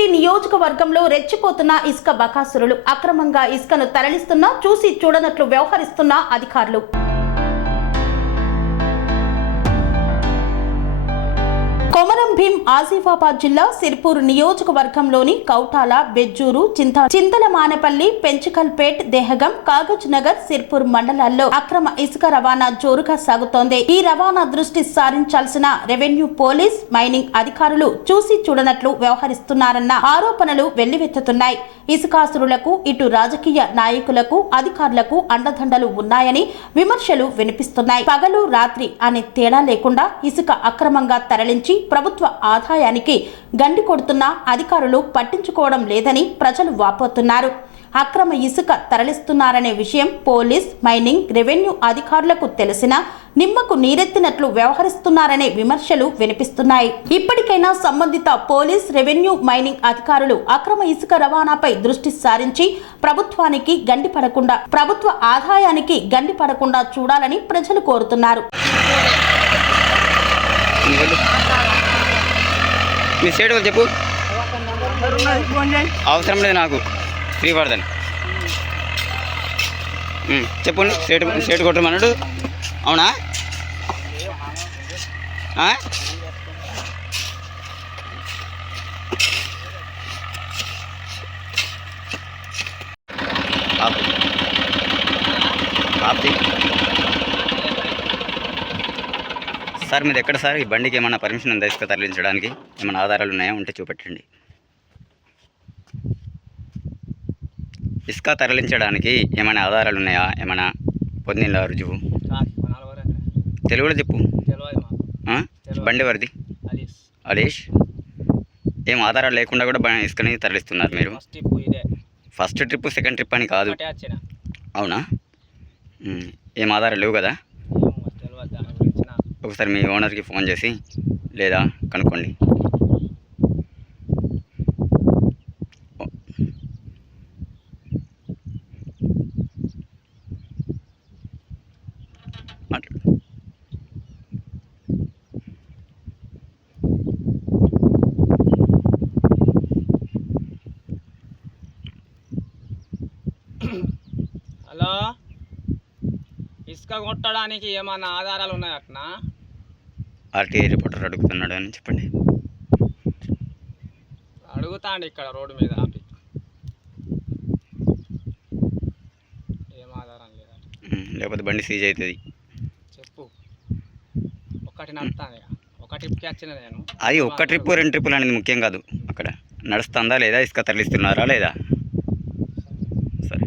తుంగతుర్తి నియోజకవర్గంలో రెచ్చిపోతున్న ఇసుక బకాసురులు. అక్రమంగా ఇసుకను తరలిస్తున్నా చూసి చూడనట్లు వ్యవహరిస్తున్న అధికారులు. భీం ఆసిఫాబాద్ జిల్లా సిర్పూర్ నియోజకవర్గంలోని కౌటాల బెజ్జూరు చింత చింతల మానపల్లి పెంచకల్పేట్ దేహగం కాగజ్ నగర్ సిర్పూర్ మండలాల్లో అక్రమ ఇసుక రవాణా జోరుగా సాగుతోంది. ఈ రవాణా దృష్టి సారించాల్సిన రెవెన్యూ పోలీస్ మైనింగ్ అధికారులు చూసి చూడనట్లు వ్యవహరిస్తున్నారన్న ఆరోపణలు వెల్లువెత్తుతున్నాయి. ఇసుకాసురులకు ఇటు రాజకీయ నాయకులకు అధికారులకు అండదండలు ఉన్నాయని విమర్శలు వినిపిస్తున్నాయి. పగలు రాత్రి అనే తేడా లేకుండా ఇసుక అక్రమంగా తరలించి ప్రభుత్వ ఆదాయానికి గండి కొడుతున్న అధికారులు పట్టించుకోవడం లేదని ప్రజలు వాపోతున్నారు. అక్రమ ఇసుక తరలిస్తున్నారనే విషయం పోలీస్ మైనింగ్ రెవెన్యూ అధికారులకు తెలిసిన నిమ్మకు నీరెత్తినట్లు వ్యవహరిస్తున్నారనే విమర్శలు వినిపిస్తున్నాయి. ఇప్పటికైనా సంబంధిత పోలీస్ రెవెన్యూ మైనింగ్ అధికారులు అక్రమ ఇసుక రవాణాపై దృష్టి సారించి ప్రభుత్వానికి గండి పడకుండా ప్రభుత్వ ఆదాయానికి గండి పడకుండా చూడాలని ప్రజలు కోరుతున్నారు. మీ సైడ్ వాళ్ళు చెప్పు. అవసరం లేదు నాకు. ఫ్రీ పడదని చెప్పు స్టేట్ స్టేట్ కొట్టమన్నాడు. అవునా? సార్ మీది ఎక్కడ సార్? ఈ బండికి ఏమైనా పర్మిషన్ ఉందా ఇసుక తరలించడానికి? ఏమైనా ఆధారాలు ఉన్నాయా? ఉంటే చూపెట్టండి. ఇసుక తరలించడానికి ఏమైనా ఆధారాలు ఉన్నాయా? ఏమైనా పొందిన రుజువు? తెలుగులో చెప్పు? బండి వరిది అలీష్ ఏం ఆధారాలు లేకుండా కూడా ఇసుకని తరలిస్తున్నారు మీరు? ఫస్ట్ ట్రిప్ ఇదే. ఫస్ట్ ట్రిప్ సెకండ్ ట్రిప్ అని కాదు. అవునా? ఏం ఆధారాలు లేవు కదా? ఒకసారి మీ ఓనర్కి ఫోన్ చేసి లేదా కనుక్కోండి. ఇసుక కొట్టడానికి ఏమన్నా ఆధారాలు ఉన్నాయట్నా ఆర్టీఐ రిపోర్టర్ అడుగుతున్నాడు అని చెప్పండి. అడుగుతాండి ఇక్కడ రోడ్డు మీద ఆపి. ఏం ఆధారం ఉమ్, లేకపోతే బండి సీజ్ అవుతుంది. చెప్పు. ఒకటి నడుస్తాను ఒక ట్రిప్కి వచ్చిన నేను. అది ఒక్క ట్రిప్ రెండు ట్రిప్పులు అనేది ముఖ్యం కాదు. అక్కడ నడుస్తుందా లేదా ఇసుక తరలిస్తున్నారా లేదా సరే